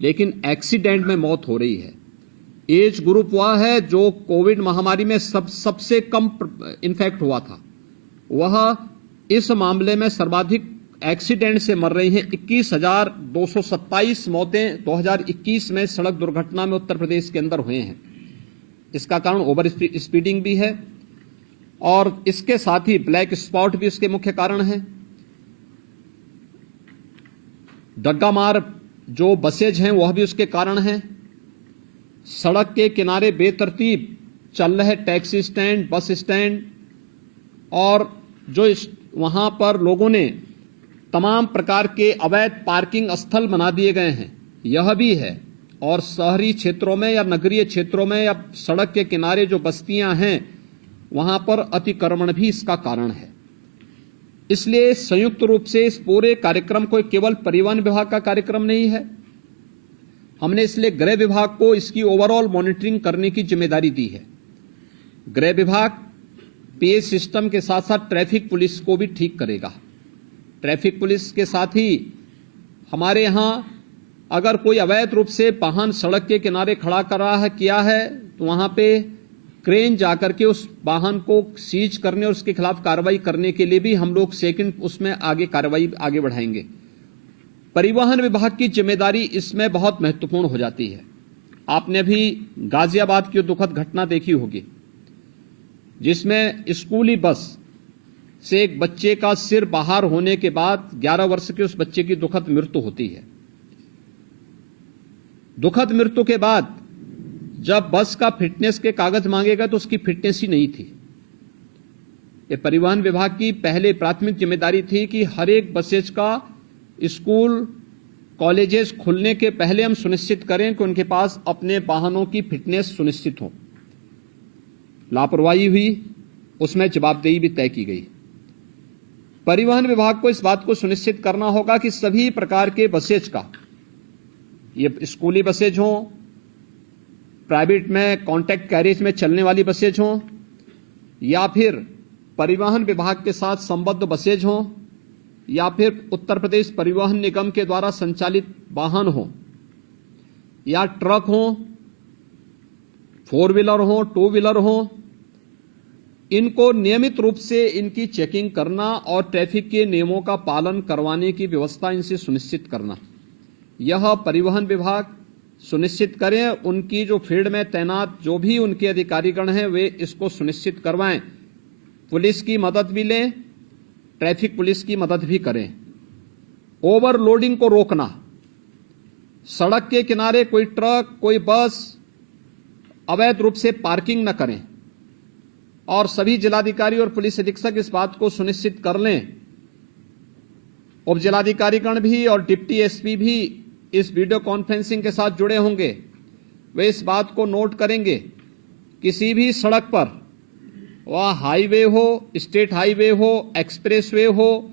लेकिन एक्सीडेंट में मौत हो रही है। एज ग्रुप वह है जो कोविड महामारी में सबसे कम इन्फेक्ट हुआ था, वह इस मामले में सर्वाधिक एक्सीडेंट से मर रही हैं। 21,227 मौतें 2021 में सड़क दुर्घटना में उत्तर प्रदेश के अंदर हुए हैं। इसका कारण ओवर स्पीडिंग भी है और इसके साथ ही ब्लैक स्पॉट भी इसके मुख्य कारण है। डग्गा मार जो बसेज हैं वह भी उसके कारण हैं। सड़क के किनारे बेतरतीब चल रहे टैक्सी स्टैंड, बस स्टैंड और जो वहां पर लोगों ने तमाम प्रकार के अवैध पार्किंग स्थल बना दिए गए हैं, यह भी है। और शहरी क्षेत्रों में या नगरीय क्षेत्रों में या सड़क के किनारे जो बस्तियां हैं वहां पर अतिक्रमण भी इसका कारण है। इसलिए संयुक्त रूप से इस पूरे कार्यक्रम को केवल परिवहन विभाग का कार्यक्रम नहीं है, हमने इसलिए गृह विभाग को इसकी ओवरऑल मॉनिटरिंग करने की जिम्मेदारी दी है। गृह विभाग पीए सिस्टम के साथ साथ ट्रैफिक पुलिस को भी ठीक करेगा। ट्रैफिक पुलिस के साथ ही हमारे यहां अगर कोई अवैध रूप से वाहन सड़क के किनारे खड़ा कर रहा है किया है तो वहां पे क्रेन जाकर के उस वाहन को सीज करने और उसके खिलाफ कार्रवाई करने के लिए भी हम लोग सेकंड उसमें आगे कार्रवाई आगे बढ़ाएंगे। परिवहन विभाग की जिम्मेदारी इसमें बहुत महत्वपूर्ण हो जाती है। आपने भी गाजियाबाद की दुखद घटना देखी होगी जिसमें स्कूली बस से एक बच्चे का सिर बाहर होने के बाद 11 वर्ष के उस बच्चे की दुखद मृत्यु होती है। दुखद मृत्यु के बाद जब बस का फिटनेस के कागज मांगेगा तो उसकी फिटनेस ही नहीं थी। ये परिवहन विभाग की पहले प्राथमिक जिम्मेदारी थी कि हर एक बसेज का स्कूल कॉलेजेस खुलने के पहले हम सुनिश्चित करें कि उनके पास अपने वाहनों की फिटनेस सुनिश्चित हो। लापरवाही हुई, उसमें जवाबदेही भी तय की गई। परिवहन विभाग को इस बात को सुनिश्चित करना होगा कि सभी प्रकार के बसेज का, ये स्कूली बसेज हों, प्राइवेट में कॉन्ट्रैक्ट कैरिज में चलने वाली बसेज हों या फिर परिवहन विभाग के साथ संबद्ध बसेज हों या फिर उत्तर प्रदेश परिवहन निगम के द्वारा संचालित वाहन हो या ट्रक हो, 4 व्हीलर हो, 2 व्हीलर हो, इनको नियमित रूप से इनकी चेकिंग करना और ट्रैफिक के नियमों का पालन करवाने की व्यवस्था इनसे सुनिश्चित करना, यह परिवहन विभाग सुनिश्चित करें। उनकी जो फील्ड में तैनात जो भी उनके अधिकारीगण हैं वे इसको सुनिश्चित करवाएं। पुलिस की मदद भी लें, ट्रैफिक पुलिस की मदद भी करें। ओवरलोडिंग को रोकना, सड़क के किनारे कोई ट्रक कोई बस अवैध रूप से पार्किंग न करें और सभी जिलाधिकारी और पुलिस अधीक्षक इस बात को सुनिश्चित कर लें। उप जिलाधिकारीगण भी और डिप्टी एसपी भी इस वीडियो कॉन्फ्रेंसिंग के साथ जुड़े होंगे। वे इस बात को नोट करेंगे किसी भी सड़क पर, वह हाईवे हो, स्टेट हाईवे हो, एक्सप्रेसवे हो,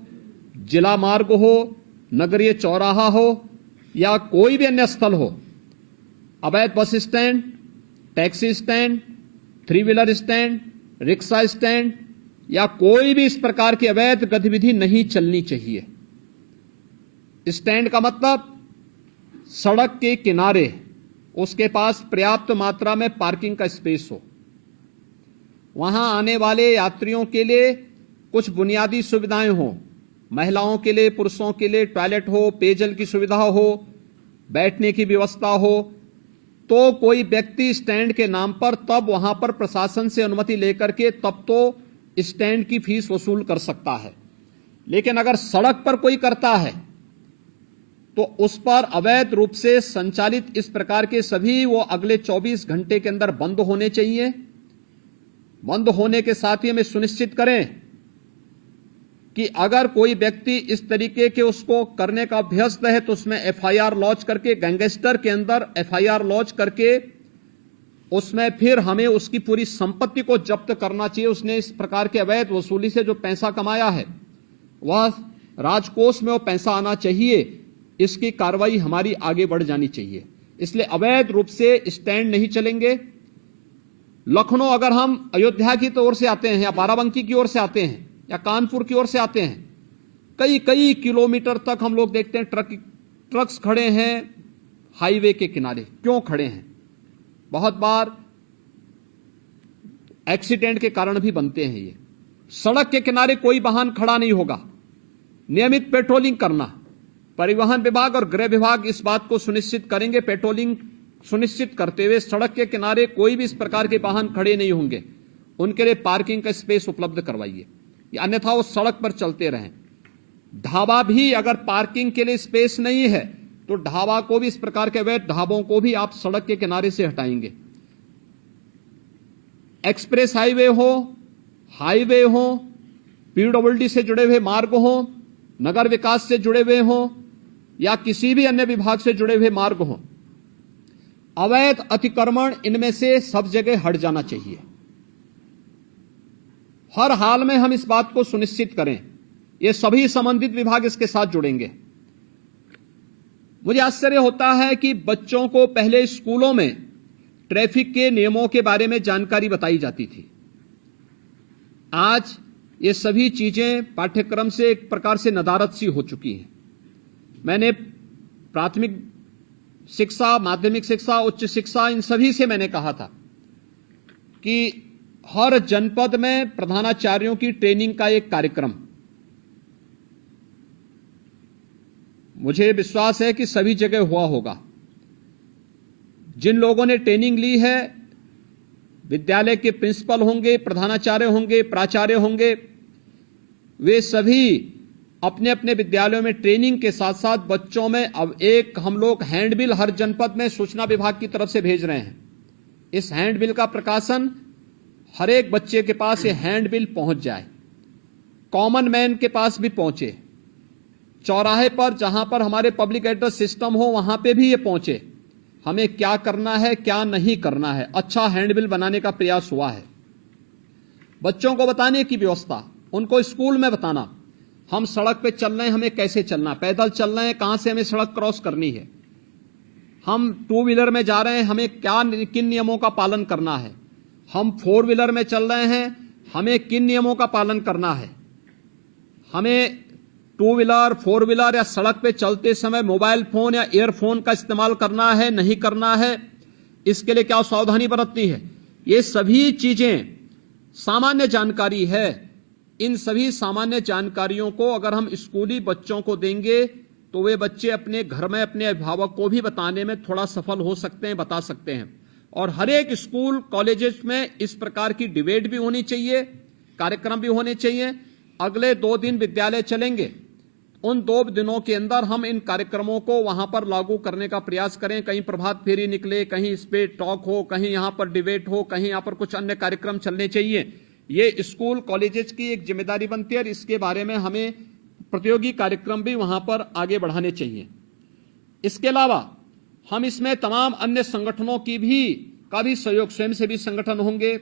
जिला मार्ग हो, नगरीय चौराहा हो या कोई भी अन्य स्थल हो, अवैध bus stand, taxi stand, 3 wheeler stand, rickshaw stand या कोई भी इस प्रकार की अवैध गतिविधि नहीं चलनी चाहिए। स्टैंड का मतलब सड़क के किनारे उसके पास पर्याप्त मात्रा में पार्किंग का स्पेस हो, वहां आने वाले यात्रियों के लिए कुछ बुनियादी सुविधाएं हो, महिलाओं के लिए, पुरुषों के लिए टॉयलेट हो, पेयजल की सुविधा हो, बैठने की व्यवस्था हो, तो कोई व्यक्ति स्टैंड के नाम पर तब वहां पर प्रशासन से अनुमति लेकर के तब तो स्टैंड की फीस वसूल कर सकता है। लेकिन अगर सड़क पर कोई करता है तो उस पर अवैध रूप से संचालित इस प्रकार के सभी वो अगले 24 घंटे के अंदर बंद होने चाहिए। बंद होने के साथ ही हमें सुनिश्चित करें कि अगर कोई व्यक्ति इस तरीके के उसको करने का अभ्यस्त है तो उसमें एफआईआर लॉन्च करके, गैंगस्टर के अंदर एफआईआर लॉन्च करके उसमें फिर हमें उसकी पूरी संपत्ति को जब्त करना चाहिए। उसने इस प्रकार के अवैध वसूली से जो पैसा कमाया है वह राजकोष में वो पैसा आना चाहिए। इसकी कार्रवाई हमारी आगे बढ़ जानी चाहिए। इसलिए अवैध रूप से स्टैंड नहीं चलेंगे। लखनऊ अगर हम अयोध्या की ओर से आते हैं या बाराबंकी की ओर से आते हैं या कानपुर की ओर से आते हैं, कई कई किलोमीटर तक हम लोग देखते हैं ट्रक्स खड़े हैं, हाईवे के किनारे क्यों खड़े हैं? बहुत बार एक्सीडेंट के कारण भी बनते हैं ये। सड़क के किनारे कोई वाहन खड़ा नहीं होगा। नियमित पेट्रोलिंग करना, परिवहन विभाग और गृह विभाग इस बात को सुनिश्चित करेंगे, पेट्रोलिंग सुनिश्चित करते हुए सड़क के किनारे कोई भी इस प्रकार के वाहन खड़े नहीं होंगे, उनके लिए पार्किंग का स्पेस उपलब्ध करवाइए, अन्यथा वो सड़क पर चलते रहें। ढाबा भी अगर पार्किंग के लिए स्पेस नहीं है तो ढाबा को भी, इस प्रकार के अवैध ढाबों को भी आप सड़क के किनारे से हटाएंगे। एक्सप्रेस हाईवे हो, पीडब्ल्यूडी से जुड़े हुए मार्ग हो, नगर विकास से जुड़े हुए हो या किसी भी अन्य विभाग से जुड़े हुए मार्ग हो, अवैध अतिक्रमण इनमें से सब जगह हट जाना चाहिए। हर हाल में हम इस बात को सुनिश्चित करें, ये सभी संबंधित विभाग इसके साथ जुड़ेंगे। मुझे आश्चर्य होता है कि बच्चों को पहले स्कूलों में ट्रैफिक के नियमों के बारे में जानकारी बताई जाती थी। आज ये सभी चीजें पाठ्यक्रम से एक प्रकार से नदारद सी हो चुकी हैं। मैंने प्राथमिक शिक्षा, माध्यमिक शिक्षा, उच्च शिक्षा, इन सभी से मैंने कहा था कि हर जनपद में प्रधानाचार्यों की ट्रेनिंग का एक कार्यक्रम, मुझे विश्वास है कि सभी जगह हुआ होगा। जिन लोगों ने ट्रेनिंग ली है, विद्यालय के प्रिंसिपल होंगे, प्रधानाचार्य होंगे, प्राचार्य होंगे, वे सभी अपने अपने विद्यालयों में ट्रेनिंग के साथ साथ बच्चों में अब एक हम लोग हैंडबिल हर जनपद में सूचना विभाग की तरफ से भेज रहे हैं। इस हैंडबिल का प्रकाशन हर एक बच्चे के पास ये हैंडबिल पहुंच जाए, कॉमन मैन के पास भी पहुंचे, चौराहे पर जहां पर हमारे पब्लिक एड्रेस सिस्टम हो वहां पे भी ये पहुंचे, हमें क्या करना है क्या नहीं करना है। अच्छा हैंडबिल बनाने का प्रयास हुआ है। बच्चों को बताने की व्यवस्था, उनको स्कूल में बताना, हम सड़क पे चल रहे हैं, हमें कैसे चलना, पैदल चल रहे हैं, कहां से हमें सड़क क्रॉस करनी है, हम टू व्हीलर में जा रहे हैं, हमें किन नियमों का पालन करना है, हम फोर व्हीलर में चल रहे हैं, हमें किन नियमों का पालन करना है, हमें टू व्हीलर, फोर व्हीलर या सड़क पे चलते समय मोबाइल फोन या ईयरफोन का इस्तेमाल करना है नहीं करना है, इसके लिए क्या सावधानी बरतनी है। ये सभी चीजें सामान्य जानकारी है। इन सभी सामान्य जानकारियों को अगर हम स्कूली बच्चों को देंगे तो वे बच्चे अपने घर में अपने अभिभावक को भी बताने में थोड़ा सफल हो सकते हैं, बता सकते हैं। और हर एक स्कूल कॉलेजेस में इस प्रकार की डिबेट भी होनी चाहिए, कार्यक्रम भी होने चाहिए। अगले 2 दिन विद्यालय चलेंगे, उन 2 दिनों के अंदर हम इन कार्यक्रमों को वहां पर लागू करने का प्रयास करें। कहीं प्रभात फेरी निकले, कहीं इस पे टॉक हो, कहीं यहां पर डिबेट हो, कहीं यहां पर कुछ अन्य कार्यक्रम चलने चाहिए। ये स्कूल कॉलेजेस की एक जिम्मेदारी बनती है और इसके बारे में हमें प्रतियोगी कार्यक्रम भी वहां पर आगे बढ़ाने चाहिए। इसके अलावा हम इसमें तमाम अन्य संगठनों का भी सहयोग, स्वयंसेवी संगठन होंगे,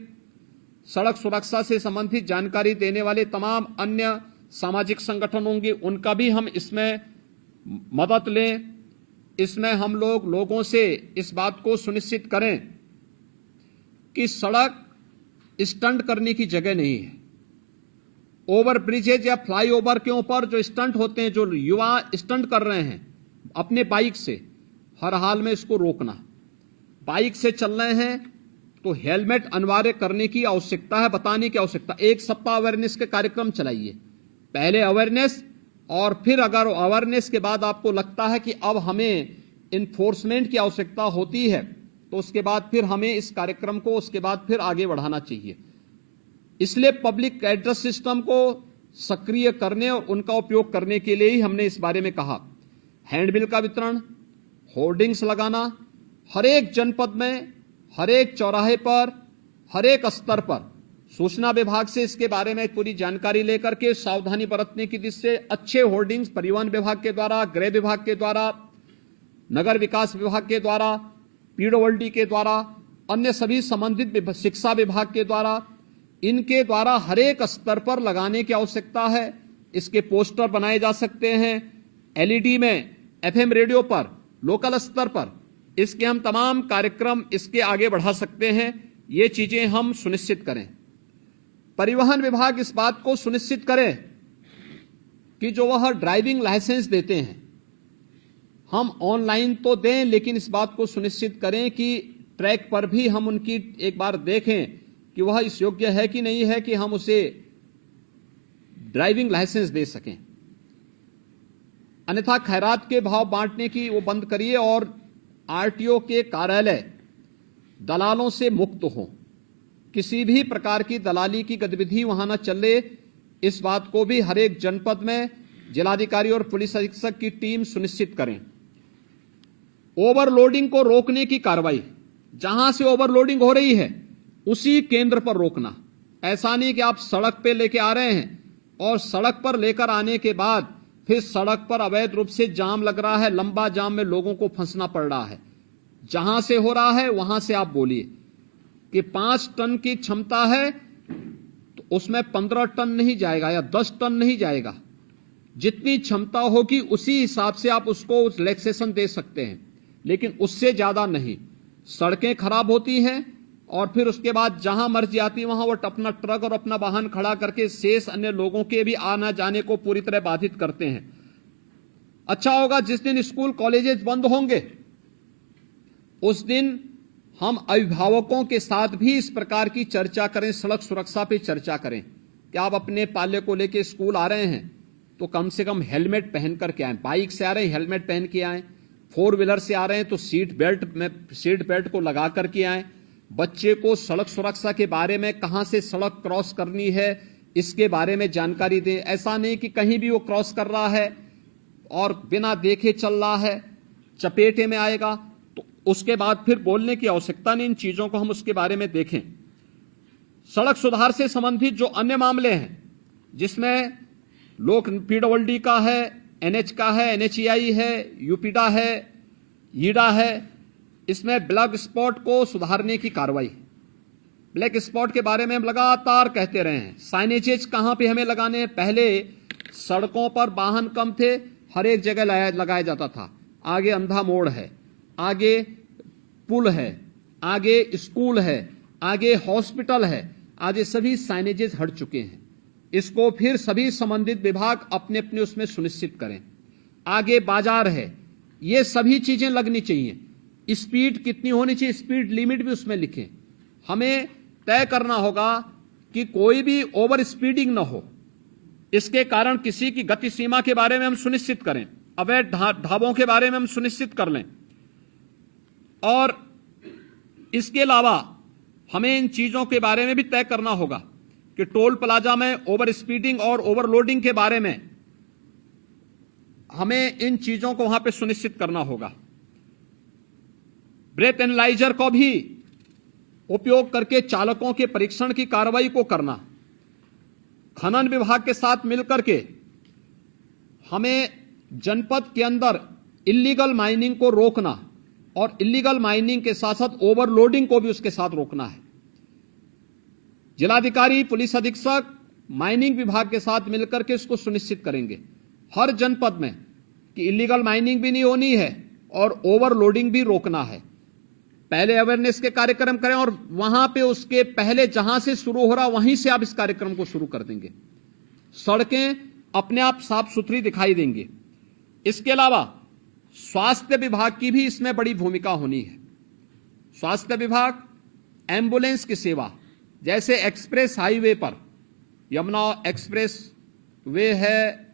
सड़क सुरक्षा से संबंधित जानकारी देने वाले तमाम अन्य सामाजिक संगठन होंगे, उनका भी हम इसमें मदद लें। इसमें हम लोगों से इस बात को सुनिश्चित करें कि सड़क स्टंट करने की जगह नहीं है। ओवर ब्रिजेज या फ्लाईओवर के ऊपर जो स्टंट होते हैं, जो युवा स्टंट कर रहे हैं अपने बाइक से, हर हाल में इसको रोकना। बाइक से चल रहे हैं तो हेलमेट अनिवार्य करने की आवश्यकता है, बताने की आवश्यकता। 1 सप्ताह अवेयरनेस के कार्यक्रम चलाइए, पहले अवेयरनेस और फिर अगर अवेयरनेस के बाद आपको लगता है कि अब हमें इन्फोर्समेंट की आवश्यकता होती है तो उसके बाद फिर हमें इस कार्यक्रम को उसके बाद फिर आगे बढ़ाना चाहिए। इसलिए पब्लिक एड्रेस सिस्टम को सक्रिय करने और उनका उपयोग करने के लिए ही हमने इस बारे में कहा। हैंडबिल का वितरण, होर्डिंग्स लगाना, हर एक जनपद में, हर एक चौराहे पर, हर एक स्तर पर सूचना विभाग से इसके बारे में पूरी जानकारी लेकर के सावधानी बरतने की दृष्टि से अच्छे होर्डिंग्स परिवहन विभाग के द्वारा, गृह विभाग के द्वारा, नगर विकास विभाग के द्वारा, पीडब्ल्यूडी के द्वारा, अन्य सभी संबंधित शिक्षा विभाग के द्वारा, इनके द्वारा हर एक स्तर पर लगाने की आवश्यकता है। इसके पोस्टर बनाए जा सकते हैं, एलईडी में, एफएम रेडियो पर, लोकल स्तर पर इसके हम तमाम कार्यक्रम इसके आगे बढ़ा सकते हैं। ये चीजें हम सुनिश्चित करें। परिवहन विभाग इस बात को सुनिश्चित करे कि जो वह ड्राइविंग लाइसेंस देते हैं हम ऑनलाइन तो दें, लेकिन इस बात को सुनिश्चित करें कि ट्रैक पर भी हम उनकी एक बार देखें कि वह इस योग्य है कि नहीं है कि हम उसे ड्राइविंग लाइसेंस दे सकें। अन्यथा खैरात के भाव बांटने की वो बंद करिए और आरटीओ के कार्यालय दलालों से मुक्त हो। किसी भी प्रकार की दलाली की गतिविधि वहां न चले, इस बात को भी हर एक जनपद में जिलाधिकारी और पुलिस अधीक्षक की टीम सुनिश्चित करें। ओवरलोडिंग को रोकने की कार्रवाई, जहां से ओवरलोडिंग हो रही है उसी केंद्र पर रोकना। ऐसा नहीं कि आप सड़क पे लेके आ रहे हैं और सड़क पर लेकर आने के बाद फिर सड़क पर अवैध रूप से जाम लग रहा है, लंबा जाम में लोगों को फंसना पड़ रहा है। जहां से हो रहा है वहां से आप बोलिए कि 5 टन की क्षमता है तो उसमें 15 टन नहीं जाएगा या 10 टन नहीं जाएगा। जितनी क्षमता होगी उसी हिसाब से आप उसको रिलैक्सेशन दे सकते हैं, लेकिन उससे ज्यादा नहीं। सड़कें खराब होती हैं और फिर उसके बाद जहां मर्जी आती है वहां वो अपना ट्रक और अपना वाहन खड़ा करके शेष अन्य लोगों के भी आना जाने को पूरी तरह बाधित करते हैं। अच्छा होगा जिस दिन स्कूल कॉलेजेस बंद होंगे उस दिन हम अभिभावकों के साथ भी इस प्रकार की चर्चा करें, सड़क सुरक्षा पे चर्चा करें कि आप अपने पाले को लेकर स्कूल आ रहे हैं तो कम से कम हेलमेट पहन करके आए। बाइक से आ रहे हैं हेलमेट पहन के आए, 4 व्हीलर से आ रहे हैं तो सीट बेल्ट को लगा करके आए। बच्चे को सड़क सुरक्षा के बारे में, कहां से सड़क क्रॉस करनी है इसके बारे में जानकारी दें। ऐसा नहीं कि कहीं भी वो क्रॉस कर रहा है और बिना देखे चल रहा है, चपेटे में आएगा तो उसके बाद फिर बोलने की आवश्यकता नहीं। इन चीजों को हम उसके बारे में देखें। सड़क सुधार से संबंधित जो अन्य मामले हैं जिसमें लोक पीडब्ल्यूडी का है, एनएच का है, एनएचईआई है, यूपीडा है, ईडा है, इसमें ब्लैक स्पॉट को सुधारने की कार्रवाई। ब्लैक स्पॉट के बारे में हम लगातार कहते रहे हैं। साइनेजेज कहां पे हमें लगाने हैं? पहले सड़कों पर वाहन कम थे, हर एक जगह लगाया जाता था। आगे अंधा मोड़ है, आगे पुल है, आगे स्कूल है, आगे हॉस्पिटल है, आगे सभी साइनेजेस हट चुके हैं। इसको फिर सभी संबंधित विभाग अपने अपने उसमें सुनिश्चित करें। आगे बाजार है, ये सभी चीजें लगनी चाहिए। स्पीड कितनी होनी चाहिए, स्पीड लिमिट भी उसमें लिखें। हमें तय करना होगा कि कोई भी ओवर स्पीडिंग न हो, इसके कारण किसी की गति सीमा के बारे में हम सुनिश्चित करें। अवैध ढाबों के बारे में हम सुनिश्चित कर लें। और इसके अलावा हमें इन चीजों के बारे में भी तय करना होगा कि टोल प्लाजा में ओवर स्पीडिंग और ओवरलोडिंग के बारे में हमें इन चीजों को वहां पे सुनिश्चित करना होगा। ब्रेथ एनालाइजर को भी उपयोग करके चालकों के परीक्षण की कार्रवाई को करना। खनन विभाग के साथ मिलकर के हमें जनपद के अंदर इल्लीगल माइनिंग को रोकना और इल्लीगल माइनिंग के साथ साथ ओवरलोडिंग को भी उसके साथ रोकना है। जिलाधिकारी, पुलिस अधीक्षक माइनिंग विभाग के साथ मिलकर के इसको सुनिश्चित करेंगे हर जनपद में कि इल्लीगल माइनिंग भी नहीं होनी है और ओवरलोडिंग भी रोकना है। पहले अवेयरनेस के कार्यक्रम करें और वहां पे उसके पहले जहां से शुरू हो रहा वहीं से आप इस कार्यक्रम को शुरू कर देंगे। सड़कें अपने आप साफ सुथरी दिखाई देंगी। इसके अलावा स्वास्थ्य विभाग की भी इसमें बड़ी भूमिका होनी है। स्वास्थ्य विभाग एम्बुलेंस की सेवा, जैसे एक्सप्रेस हाईवे पर यमुना एक्सप्रेस वे है,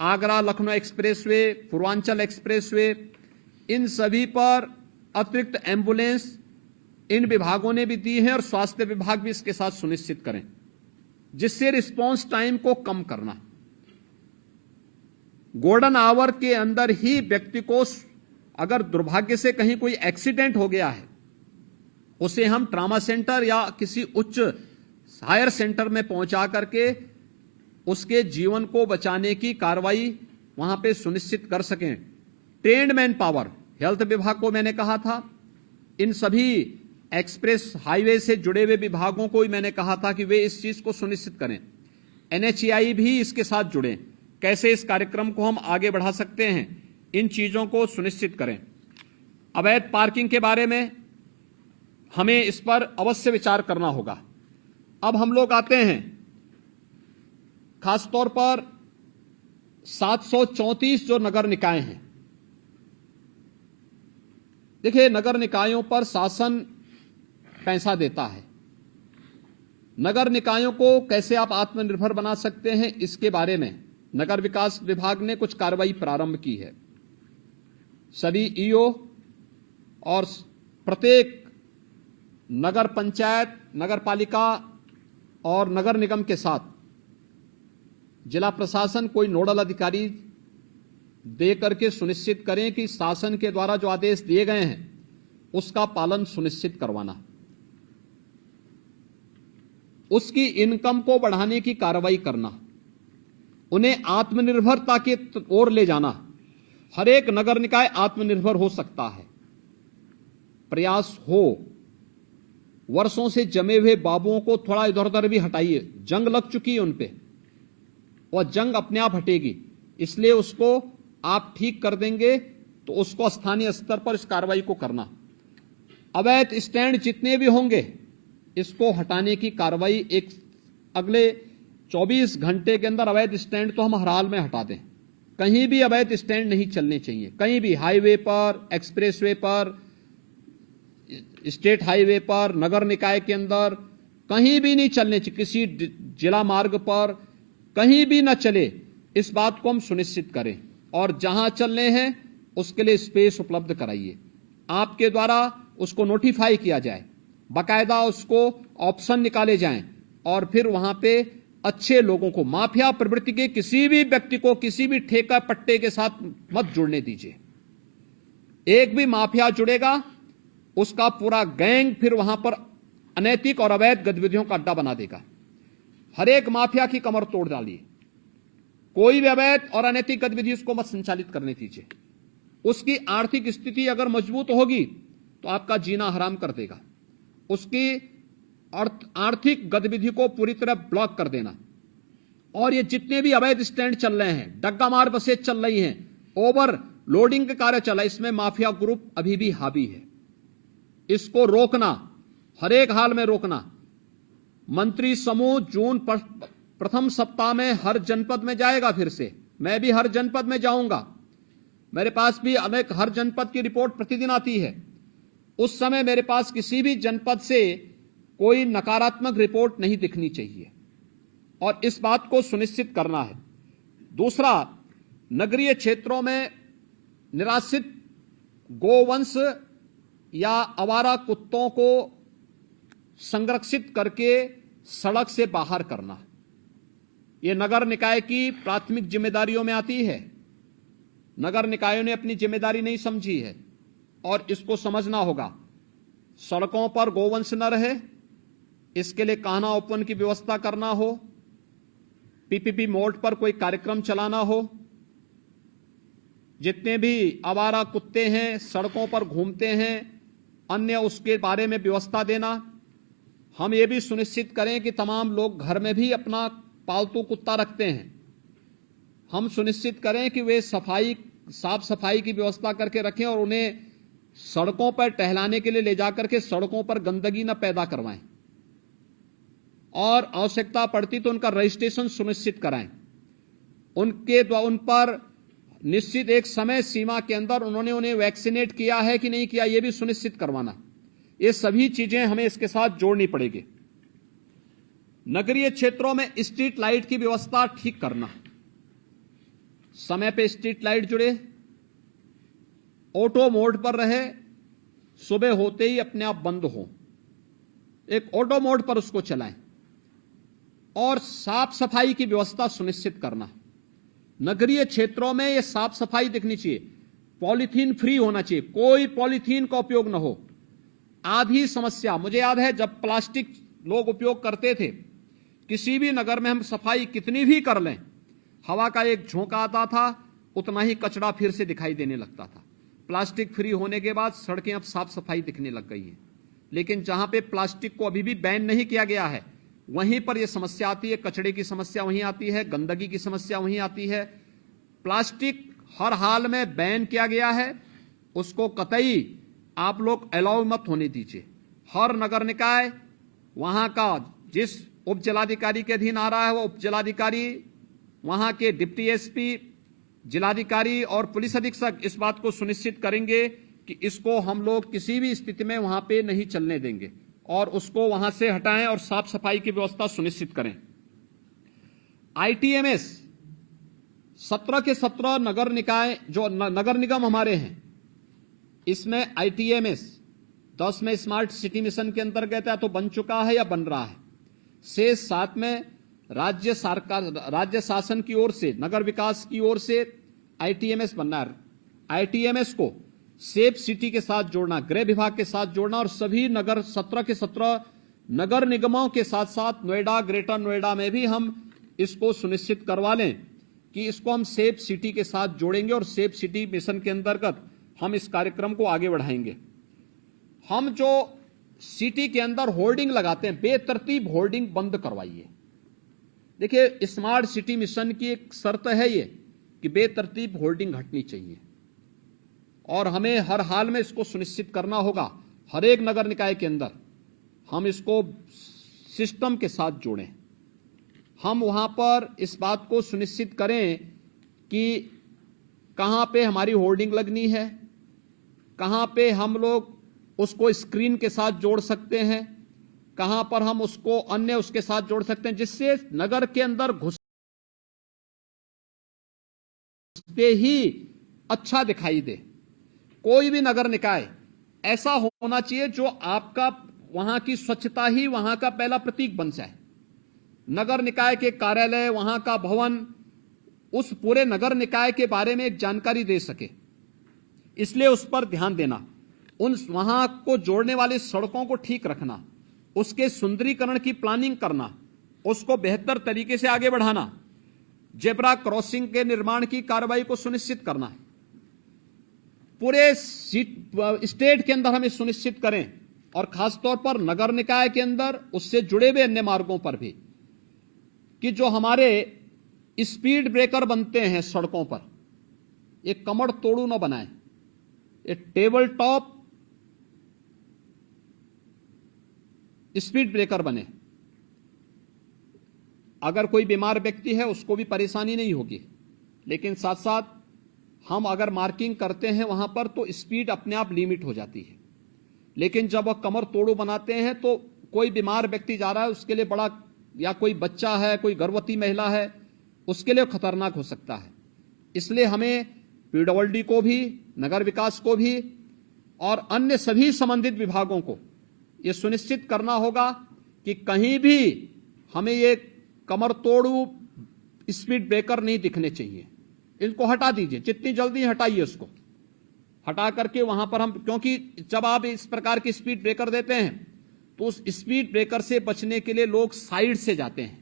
Agra Lucknow express way, Purvanchal express way, इन सभी पर अतिरिक्त एम्बुलेंस इन विभागों ने भी दी है और स्वास्थ्य विभाग भी इसके साथ सुनिश्चित करें, जिससे रिस्पांस टाइम को कम करना। गोल्डन आवर के अंदर ही व्यक्ति को अगर दुर्भाग्य से कहीं कोई एक्सीडेंट हो गया है, उसे हम ट्रामा सेंटर या किसी उच्च हायर सेंटर में पहुंचा करके उसके जीवन को बचाने की कार्रवाई वहां पे सुनिश्चित कर सकें। ट्रेन्ड मैन पावर, हेल्थ विभाग को मैंने कहा था, इन सभी एक्सप्रेस हाईवे से जुड़े हुए विभागों को ही मैंने कहा था कि वे इस चीज को सुनिश्चित करें। एनएचईआई भी इसके साथ जुड़े, कैसे इस कार्यक्रम को हम आगे बढ़ा सकते हैं, इन चीजों को सुनिश्चित करें। अवैध पार्किंग के बारे में हमें इस पर अवश्य विचार करना होगा। अब हम लोग आते हैं खासतौर पर 734 जो नगर निकाय हैं देखिए, नगर निकायों पर शासन पैसा देता है। नगर निकायों को कैसे आप आत्मनिर्भर बना सकते हैं, इसके बारे में नगर विकास विभाग ने कुछ कार्रवाई प्रारंभ की है। सभी ईओ और प्रत्येक नगर पंचायत, नगर पालिका और नगर निगम के साथ जिला प्रशासन कोई नोडल अधिकारी दे करके सुनिश्चित करें कि शासन के द्वारा जो आदेश दिए गए हैं उसका पालन सुनिश्चित करवाना, उसकी इनकम को बढ़ाने की कार्रवाई करना, उन्हें आत्मनिर्भरता की ओर ले जाना। हर एक नगर निकाय आत्मनिर्भर हो सकता है, प्रयास हो। वर्षों से जमे हुए बाबुओं को थोड़ा इधर उधर भी हटाइए, जंग लग चुकी है उन पे, और जंग अपने आप हटेगी। इसलिए उसको आप ठीक कर देंगे तो उसको स्थानीय स्तर पर इस कार्रवाई को करना। अवैध स्टैंड जितने भी होंगे इसको हटाने की कार्रवाई एक अगले 24 घंटे के अंदर अवैध स्टैंड तो हम हर हाल में हटा दें। कहीं भी अवैध स्टैंड नहीं चलने चाहिए, कहीं भी, हाईवे पर, एक्सप्रेसवे पर, स्टेट हाईवे पर, नगर निकाय के अंदर कहीं भी नहीं चलने चाहिए। किसी जिला मार्ग पर कहीं भी न चले, इस बात को हम सुनिश्चित करें। और जहां चलने हैं उसके लिए स्पेस उपलब्ध कराइए। आपके द्वारा उसको नोटिफाई किया जाए, बाकायदा उसको ऑप्शन निकाले जाएं, और फिर वहां पे अच्छे लोगों को, माफिया प्रवृत्ति के किसी भी व्यक्ति को किसी भी ठेका पट्टे के साथ मत जुड़ने दीजिए। एक भी माफिया जुड़ेगा उसका पूरा गैंग फिर वहां पर अनैतिक और अवैध गतिविधियों का अड्डा बना देगा। हर एक माफिया की कमर तोड़ डालिए। कोई भी अवैध और अनैतिक गतिविधि उसको मत संचालित करने दीजिए। उसकी आर्थिक स्थिति अगर मजबूत होगी तो आपका जीना हराम कर देगा। उसकी आर्थिक गतिविधि को पूरी तरह ब्लॉक कर देना। और ये जितने भी अवैध स्टैंड चल रहे हैं, डग्गा मार बसें चल रही हैं, ओवर लोडिंग के कार्य चल रहा है, इसमें माफिया ग्रुप अभी भी हावी है। इसको रोकना, हर एक हाल में रोकना। मंत्री समूह जून प्रथम सप्ताह में हर जनपद में जाएगा। फिर से मैं भी हर जनपद में जाऊंगा। मेरे पास भी अनेक हर जनपद की रिपोर्ट प्रतिदिन आती है। उस समय मेरे पास किसी भी जनपद से कोई नकारात्मक रिपोर्ट नहीं दिखनी चाहिए, और इस बात को सुनिश्चित करना है। दूसरा, नगरीय क्षेत्रों में निराश्रित गोवंश या आवारा कुत्तों को संरक्षित करके सड़क से बाहर करना, यह नगर निकाय की प्राथमिक जिम्मेदारियों में आती है। नगर निकायों ने अपनी जिम्मेदारी नहीं समझी है और इसको समझना होगा। सड़कों पर गोवंश न रहे, इसके लिए कान्हा ओपन की व्यवस्था करना हो, पीपीपी मोड पर कोई कार्यक्रम चलाना हो। जितने भी आवारा कुत्ते हैं, सड़कों पर घूमते हैं, अन्य उसके बारे में व्यवस्था देना। हम ये भी सुनिश्चित करें कि तमाम लोग घर में भी अपना पालतू कुत्ता रखते हैं। हम सुनिश्चित करें कि वे साफ सफाई की व्यवस्था करके रखें और उन्हें सड़कों पर टहलाने के लिए ले जाकर के सड़कों पर गंदगी न पैदा करवाएं, और आवश्यकता पड़ती तो उनका रजिस्ट्रेशन सुनिश्चित कराएं। उन पर निश्चित एक समय सीमा के अंदर उन्हें वैक्सीनेट किया है कि नहीं किया, यह भी सुनिश्चित करवाना। ये सभी चीजें हमें इसके साथ जोड़नी पड़ेगी। नगरीय क्षेत्रों में स्ट्रीट लाइट की व्यवस्था ठीक करना, समय पे स्ट्रीट लाइट जुड़े, ऑटो मोड पर रहे, सुबह होते ही अपने आप बंद हो, एक ऑटो मोड पर उसको चलाएं, और साफ सफाई की व्यवस्था सुनिश्चित करना। नगरीय क्षेत्रों में यह साफ सफाई दिखनी चाहिए, पॉलीथीन फ्री होना चाहिए, कोई पॉलीथीन का उपयोग न हो। आधी समस्या मुझे याद है, जब प्लास्टिक लोग उपयोग करते थे, किसी भी नगर में हम सफाई कितनी भी कर लें, हवा का एक झोंका आता था, उतना ही कचरा फिर से दिखाई देने लगता था। प्लास्टिक फ्री होने के बाद सड़कें अब साफ सफाई दिखने लग गई हैं। लेकिन जहां पे प्लास्टिक को अभी भी बैन नहीं किया गया है, वहीं पर यह समस्या आती है, कचरे की समस्या वहीं आती है, गंदगी की समस्या वहीं आती है। प्लास्टिक हर हाल में बैन किया गया है, उसको कतई आप लोग अलाउ मत होने दीजिए। हर नगर निकाय वहां का जिस उप जिलाधिकारी के अधीन आ रहा है, वो उप जिलाधिकारी, वहां के डिप्टी एसपी, जिलाधिकारी और पुलिस अधीक्षक इस बात को सुनिश्चित करेंगे कि इसको हम लोग किसी भी स्थिति में वहां पे नहीं चलने देंगे और उसको वहां से हटाएं और साफ सफाई की व्यवस्था सुनिश्चित करें। आईटीएमएस 17 के 17 नगर निकाय जो नगर निगम हमारे हैं, इसमें आईटीएमएस 10 में स्मार्ट सिटी मिशन के अंतर्गत है तो बन चुका है या बन रहा है। से 7 में राज्य सरकार, राज्य शासन की ओर से, नगर विकास की ओर से आईटीएमएस बनना है। आईटीएमएस को सेफ सिटी के साथ जोड़ना, गृह विभाग के साथ जोड़ना और सभी नगर 17 के 17 नगर निगमों के साथ साथ नोएडा, ग्रेटर नोएडा में भी हम इसको सुनिश्चित करवा लें कि इसको हम सेफ सिटी के साथ जोड़ेंगे और सेफ सिटी मिशन के अंतर्गत हम इस कार्यक्रम को आगे बढ़ाएंगे। हम जो सिटी के अंदर होर्डिंग लगाते हैं, बेतरतीब होर्डिंग बंद करवाइए। देखिए, स्मार्ट सिटी मिशन की एक शर्त है ये कि बेतरतीब होर्डिंग हटनी चाहिए और हमें हर हाल में इसको सुनिश्चित करना होगा। हर एक नगर निकाय के अंदर हम इसको सिस्टम के साथ जोड़ें। हम वहां पर इस बात को सुनिश्चित करें कि कहां पे हमारी होर्डिंग लगनी है, कहां पे हम लोग उसको स्क्रीन के साथ जोड़ सकते हैं, कहां पर हम उसको अन्य उसके साथ जोड़ सकते हैं, जिससे नगर के अंदर घुसते ही अच्छा दिखाई दे। कोई भी नगर निकाय ऐसा होना चाहिए जो आपका वहां की स्वच्छता ही वहां का पहला प्रतीक बन जाए। नगर निकाय के कार्यालय, वहां का भवन उस पूरे नगर निकाय के बारे में एक जानकारी दे सके, इसलिए उस पर ध्यान देना। उन वहां को जोड़ने वाली सड़कों को ठीक रखना, उसके सुंदरीकरण की प्लानिंग करना, उसको बेहतर तरीके से आगे बढ़ाना, जेब्रा क्रॉसिंग के निर्माण की कार्रवाई को सुनिश्चित करना है। पूरे स्टेट के अंदर हमें सुनिश्चित करें और खासतौर पर नगर निकाय के अंदर उससे जुड़े हुए अन्य मार्गों पर भी कि जो हमारे स्पीड ब्रेकर बनते हैं सड़कों पर, ये कमर तोड़ू न बनाएं, ये टेबल टॉप स्पीड ब्रेकर बने। अगर कोई बीमार व्यक्ति है उसको भी परेशानी नहीं होगी, लेकिन साथ साथ हम अगर मार्किंग करते हैं वहां पर तो स्पीड अपने आप लिमिट हो जाती है। लेकिन जब वह कमर तोड़ू बनाते हैं तो कोई बीमार व्यक्ति जा रहा है उसके लिए बड़ा, या कोई बच्चा है, कोई गर्भवती महिला है, उसके लिए खतरनाक हो सकता है। इसलिए हमें पीडब्ल्यूडी को भी, नगर विकास को भी और अन्य सभी संबंधित विभागों को यह सुनिश्चित करना होगा कि कहीं भी हमें ये कमर तोड़ू स्पीड ब्रेकर नहीं दिखने चाहिए। इनको हटा दीजिए, जितनी जल्दी हटाइए उसको, हटा करके वहां पर हम, क्योंकि जब आप इस प्रकार की स्पीड ब्रेकर देते हैं तो उस स्पीड ब्रेकर से बचने के लिए लोग साइड से जाते हैं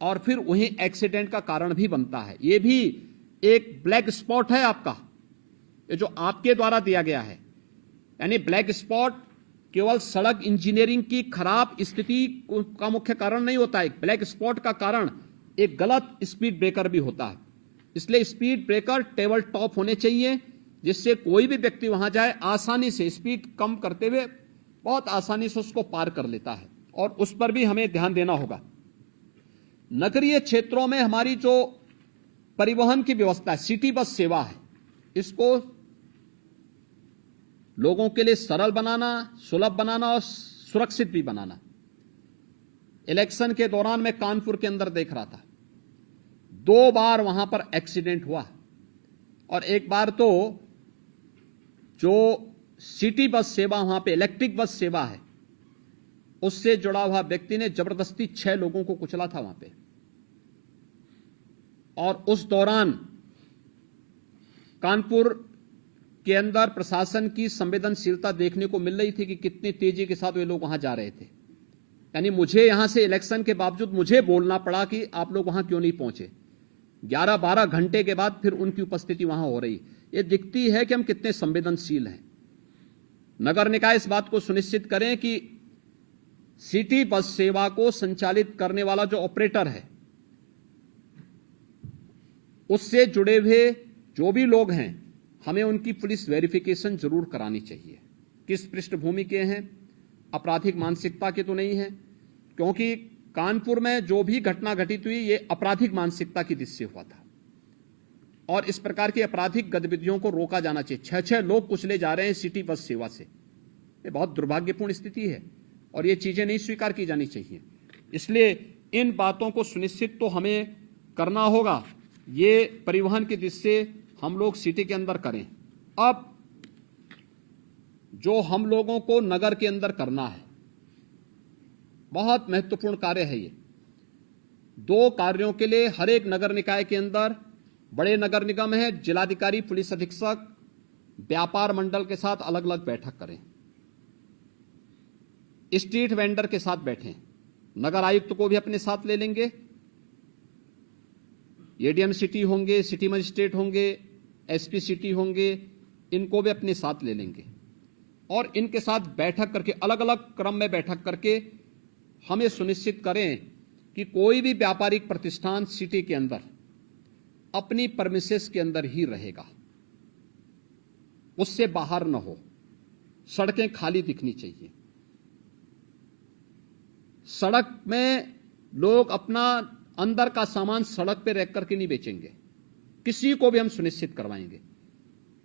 और फिर वहीं एक्सीडेंट का कारण भी बनता है। यह भी एक ब्लैक स्पॉट है आपका, ये जो आपके द्वारा दिया गया है। यानी ब्लैक स्पॉट केवल सड़क इंजीनियरिंग की खराब स्थिति का मुख्य कारण नहीं होता है, ब्लैक स्पॉट का कारण एक गलत स्पीड ब्रेकर भी होता है। इसलिए स्पीड ब्रेकर टेबल टॉप होने चाहिए, जिससे कोई भी व्यक्ति वहां जाए आसानी से स्पीड कम करते हुए बहुत आसानी से उसको पार कर लेता है, और उस पर भी हमें ध्यान देना होगा। नगरीय क्षेत्रों में हमारी जो परिवहन की व्यवस्था है, सिटी बस सेवा है, इसको लोगों के लिए सरल बनाना, सुलभ बनाना और सुरक्षित भी बनाना। इलेक्शन के दौरान मैं कानपुर के अंदर देख रहा था, 2 बार वहां पर एक्सीडेंट हुआ, और एक बार तो जो सिटी बस सेवा, वहां पे इलेक्ट्रिक बस सेवा है, उससे जुड़ा हुआ व्यक्ति ने जबरदस्ती 6 लोगों को कुचला था वहां पे। और उस दौरान कानपुर के अंदर प्रशासन की संवेदनशीलता देखने को मिल रही थी कि कितनी तेजी के साथ वे लोग वहां जा रहे थे। यानी मुझे यहां से इलेक्शन के बावजूद मुझे बोलना पड़ा कि आप लोग वहां क्यों नहीं पहुंचे। 11-12 घंटे के बाद फिर उनकी उपस्थिति वहां हो रही। ये दिखती है कि हम कितने संवेदनशील हैं। नगर निकाय इस बात को सुनिश्चित करें कि सिटी बस सेवा को संचालित करने वाला जो ऑपरेटर है, उससे जुड़े हुए जो भी लोग हैं, हमें उनकी पुलिस वेरिफिकेशन जरूर करानी चाहिए। किस पृष्ठभूमि के हैं, आपराधिक मानसिकता के तो नहीं है, क्योंकि कानपुर में जो भी घटना घटित हुई ये आपराधिक मानसिकता की दृष्टि से हुआ था। और इस प्रकार की आपराधिक गतिविधियों को रोका जाना चाहिए। 6-6 लोग कुचले जा रहे हैं सिटी बस सेवा से, ये बहुत दुर्भाग्यपूर्ण स्थिति है और ये चीजें नहीं स्वीकार की जानी चाहिए। इसलिए इन बातों को सुनिश्चित तो हमें करना होगा, ये परिवहन की दृष्टि से हम लोग सिटी के अंदर करें। अब जो हम लोगों को नगर के अंदर करना है, बहुत महत्वपूर्ण कार्य है ये। 2 कार्यों के लिए हर एक नगर निकाय के अंदर, बड़े नगर निगम है, जिलाधिकारी, पुलिस अधीक्षक, व्यापार मंडल के साथ अलग अलग बैठक करें, स्ट्रीट वेंडर के साथ बैठें, नगर आयुक्त को भी अपने साथ ले लेंगे, एडीएम सिटी होंगे, सिटी मजिस्ट्रेट होंगे, एसपी सिटी होंगे, इनको भी अपने साथ ले लेंगे और इनके साथ बैठक करके, अलग अलग क्रम में बैठक करके हमें सुनिश्चित करें कि कोई भी व्यापारिक प्रतिष्ठान सिटी के अंदर अपनी परमिसेस के अंदर ही रहेगा, उससे बाहर न हो। सड़कें खाली दिखनी चाहिए। सड़क में लोग अपना अंदर का सामान सड़क पे रख करके नहीं बेचेंगे, किसी को भी हम सुनिश्चित करवाएंगे।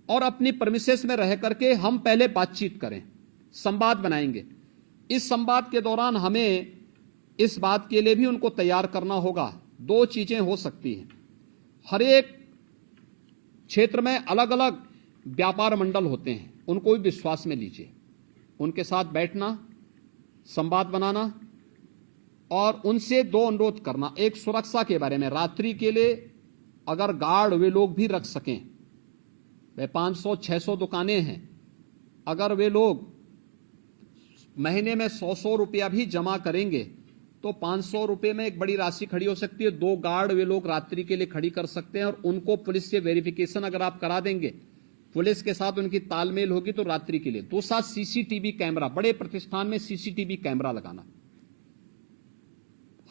और अपनी परमिसेस में रह करके हम पहले बातचीत करें, संवाद बनाएंगे। इस संवाद के दौरान हमें इस बात के लिए भी उनको तैयार करना होगा। 2 चीजें हो सकती हैं, हर एक क्षेत्र में अलग अलग व्यापार मंडल होते हैं, उनको भी विश्वास में लीजिए, उनके साथ बैठना, संवाद बनाना और उनसे 2 अनुरोध करना। एक, सुरक्षा के बारे में, रात्रि के लिए अगर गार्ड वे लोग भी रख सकें, वे 500-600 दुकानें हैं, अगर वे लोग महीने में 100-100 रुपया भी जमा करेंगे तो 500 रुपये में एक बड़ी राशि खड़ी हो सकती है। 2 गार्ड वे लोग रात्रि के लिए खड़ी कर सकते हैं और उनको पुलिस से वेरिफिकेशन अगर आप करा देंगे, पुलिस के साथ उनकी तालमेल होगी तो रात्रि के लिए। दूसरा, सीसीटीवी कैमरा, बड़े प्रतिष्ठान में सीसीटीवी कैमरा लगाना,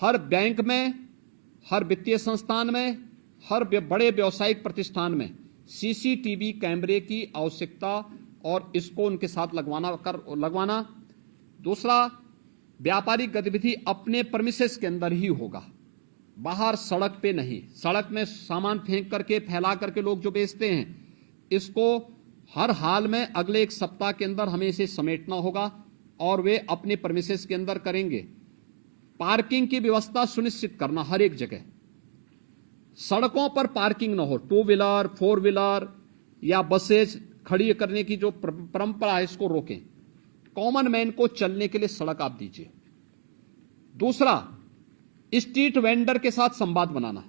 हर बैंक में, हर वित्तीय संस्थान में, हर बड़े व्यावसायिक प्रतिष्ठान में सीसीटीवी कैमरे की आवश्यकता और इसको उनके साथ लगवाना। दूसरा, व्यापारिक गतिविधि अपने परमिसेस के अंदर ही होगा, बाहर सड़क पे नहीं। सड़क में सामान फेंक करके, फैला करके लोग जो बेचते हैं, इसको हर हाल में अगले 1 सप्ताह के अंदर हमें इसे समेटना होगा और वे अपने परमिसेस के अंदर करेंगे। पार्किंग की व्यवस्था सुनिश्चित करना, हर एक जगह सड़कों पर पार्किंग न हो। 2 व्हीलर, 4 व्हीलर या बसेज खड़ी करने की जो परंपरा है, इसको रोकें। कॉमन मैन को चलने के लिए सड़क आप दीजिए। दूसरा, स्ट्रीट वेंडर के साथ संवाद बनाना।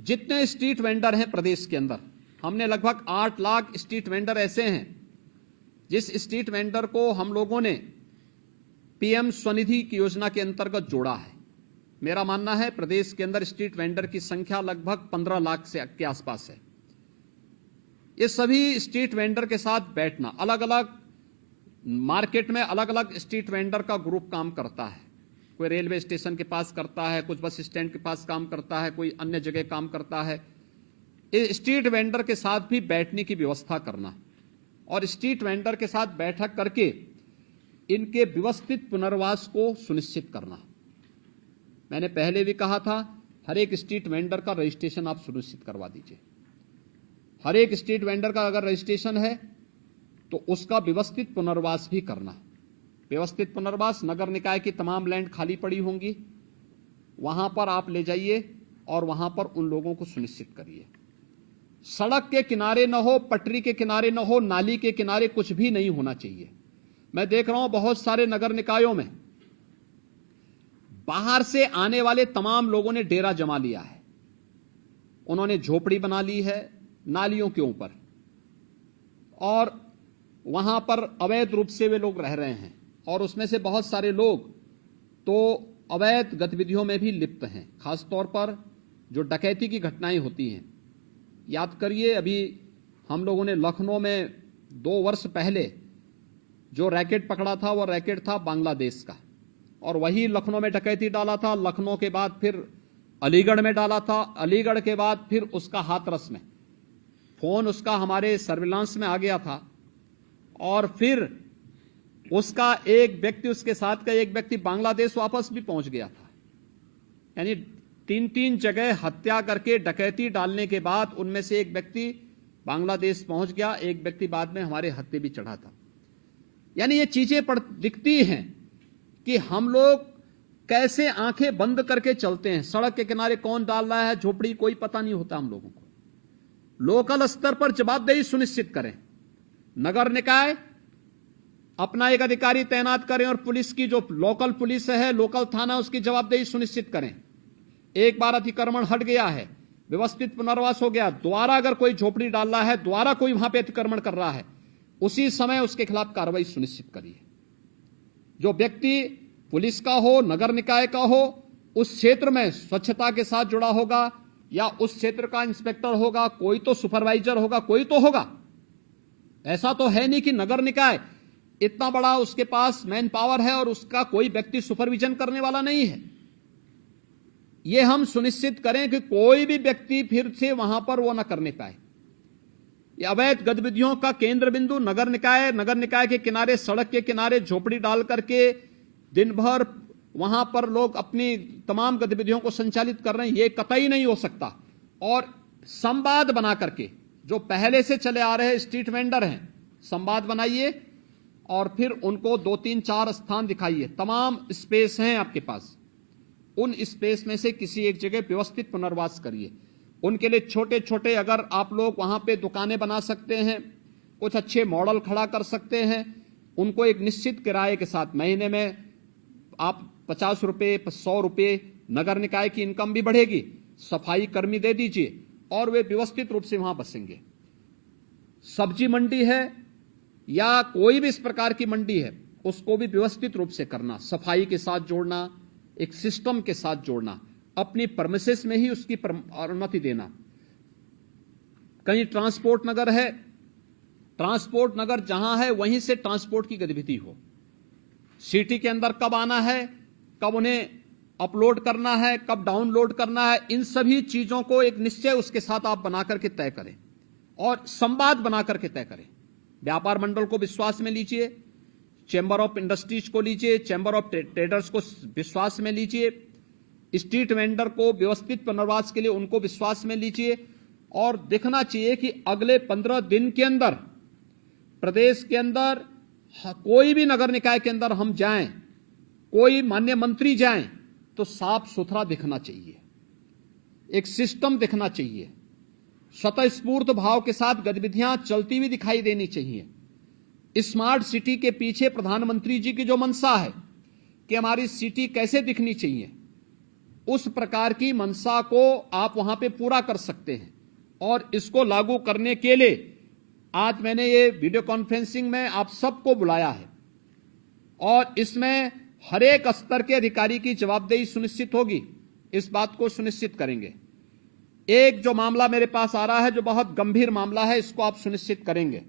जितने स्ट्रीट वेंडर हैं प्रदेश के अंदर, हमने लगभग 8 लाख स्ट्रीट वेंडर ऐसे हैं जिस स्ट्रीट वेंडर को हम लोगों ने पीएम स्वनिधि की योजना के अंतर्गत जोड़ा है। मेरा मानना है प्रदेश के अंदर स्ट्रीट वेंडर की संख्या लगभग 15 लाख से के आसपास है। ये सभी स्ट्रीट वेंडर के साथ बैठना, अलग अलग मार्केट में अलग अलग स्ट्रीट वेंडर का ग्रुप काम करता है। कोई रेलवे स्टेशन के पास करता है, कुछ बस स्टैंड के पास काम करता है, कोई अन्य जगह काम करता है। स्ट्रीट वेंडर के साथ भी बैठने की व्यवस्था करना और स्ट्रीट वेंडर के साथ बैठक करके इनके व्यवस्थित पुनर्वास को सुनिश्चित करना। मैंने पहले भी कहा था, हर एक स्ट्रीट वेंडर का रजिस्ट्रेशन आप सुनिश्चित करवा दीजिए। हर एक स्ट्रीट वेंडर का अगर रजिस्ट्रेशन है तो उसका व्यवस्थित पुनर्वास भी करना। व्यवस्थित पुनर्वास, नगर निकाय की तमाम लैंड खाली पड़ी होंगी, वहां पर आप ले जाइए और वहां पर उन लोगों को सुनिश्चित करिए। सड़क के किनारे न हो, पटरी के किनारे न हो, नाली के किनारे कुछ भी नहीं होना चाहिए। मैं देख रहा हूं बहुत सारे नगर निकायों में बाहर से आने वाले तमाम लोगों ने डेरा जमा लिया है, उन्होंने झोपड़ी बना ली है नालियों के ऊपर और वहां पर अवैध रूप से वे लोग रह रहे हैं और उसमें से बहुत सारे लोग तो अवैध गतिविधियों में भी लिप्त हैं, खासतौर पर जो डकैती की घटनाएं होती हैं। याद करिए, अभी हम लोगों ने लखनऊ में 2 वर्ष पहले जो रैकेट पकड़ा था, वो रैकेट था बांग्लादेश का और वही लखनऊ में डकैती डाला था। लखनऊ के बाद फिर अलीगढ़ में डाला था, अलीगढ़ के बाद फिर उसका हाथरस में, फोन उसका हमारे सर्विलांस में आ गया था और फिर उसका एक व्यक्ति, उसके साथ का एक व्यक्ति बांग्लादेश वापस भी पहुंच गया था। यानी 3-3 जगह हत्या करके डकैती डालने के बाद उनमें से एक व्यक्ति बांग्लादेश पहुंच गया, एक व्यक्ति बाद में हमारे हत्थे भी चढ़ा था। यानी ये चीजें दिखती हैं कि हम लोग कैसे आंखें बंद करके चलते हैं। सड़क के किनारे कौन डाल रहा है झोपड़ी, कोई पता नहीं होता हम लोगों को। लोकल स्तर पर जवाबदेही सुनिश्चित करें, नगर निकाय अपना एक अधिकारी तैनात करें और पुलिस की जो लोकल पुलिस है, लोकल थाना, उसकी जवाबदेही सुनिश्चित करें। एक बार अतिक्रमण हट गया है, व्यवस्थित पुनर्वास हो गया, दोबारा अगर कोई झोपड़ी डाल रहा है, दोबारा कोई वहां पे अतिक्रमण कर रहा है, उसी समय उसके खिलाफ कार्रवाई सुनिश्चित करिए। जो व्यक्ति पुलिस का हो, नगर निकाय का हो, उस क्षेत्र में स्वच्छता के साथ जुड़ा होगा या उस क्षेत्र का इंस्पेक्टर होगा, कोई तो सुपरवाइजर होगा, कोई तो होगा। ऐसा तो है नहीं कि नगर निकाय इतना बड़ा उसके पास मैन पावर है और उसका कोई व्यक्ति सुपरविजन करने वाला नहीं है। यह हम सुनिश्चित करें कि कोई भी व्यक्ति फिर से वहां पर वो न करने पाए। ये अवैध गतिविधियों का केंद्र बिंदु नगर निकाय के किनारे, सड़क के किनारे झोपड़ी डाल करके दिन भर वहां पर लोग अपनी तमाम गतिविधियों को संचालित कर रहे हैं, ये कतई नहीं हो सकता। और संवाद बना करके, जो पहले से चले आ रहे स्ट्रीट वेंडर हैं, संवाद बनाइए और फिर उनको 2-3-4 स्थान दिखाइए। तमाम स्पेस हैं आपके पास, उन स्पेस में से किसी एक जगह व्यवस्थित पुनर्वास करिए। उनके लिए छोटे छोटे अगर आप लोग वहां पे दुकानें बना सकते हैं, कुछ अच्छे मॉडल खड़ा कर सकते हैं, उनको एक निश्चित किराए के साथ, महीने में आप 50 रुपए 100 रुपए, नगर निकाय की इनकम भी बढ़ेगी, सफाई कर्मी दे दीजिए और वे व्यवस्थित रूप से वहां बसेंगे। सब्जी मंडी है या कोई भी इस प्रकार की मंडी है, उसको भी व्यवस्थित रूप से करना, सफाई के साथ जोड़ना, एक सिस्टम के साथ जोड़ना, अपनी परमिसेस में ही उसकी अनुमति देना। कहीं ट्रांसपोर्ट नगर है, ट्रांसपोर्ट नगर जहां है वहीं से ट्रांसपोर्ट की गतिविधि हो। सिटी के अंदर कब आना है, कब उन्हें अपलोड करना है, कब डाउनलोड करना है, इन सभी चीजों को एक निश्चय उसके साथ आप बना करके तय करें और संवाद बना करके तय करें। व्यापार मंडल को विश्वास में लीजिए, चैंबर ऑफ इंडस्ट्रीज को लीजिए, चैंबर ऑफ ट्रेडर्स को विश्वास में लीजिए, स्ट्रीट वेंडर को व्यवस्थित पुनर्वास के लिए उनको विश्वास में लीजिए। और देखना चाहिए कि अगले 15 दिन के अंदर प्रदेश के अंदर कोई भी नगर निकाय के अंदर हम जाएं, कोई माननीय मंत्री जाएं, तो साफ सुथरा दिखना चाहिए, एक सिस्टम दिखना चाहिए, स्वतःस्फूर्त भाव के साथ गतिविधियां चलती हुई दिखाई देनी चाहिए। स्मार्ट सिटी के पीछे प्रधानमंत्री जी की जो मंशा है कि हमारी सिटी कैसे दिखनी चाहिए, उस प्रकार की मंशा को आप वहां पे पूरा कर सकते हैं। और इसको लागू करने के लिए आज मैंने ये वीडियो कॉन्फ्रेंसिंग में आप सबको बुलाया है और इसमें हर एक स्तर के अधिकारी की जवाबदेही सुनिश्चित होगी, इस बात को सुनिश्चित करेंगे। एक जो मामला मेरे पास आ रहा है जो बहुत गंभीर मामला है, इसको आप सुनिश्चित करेंगे।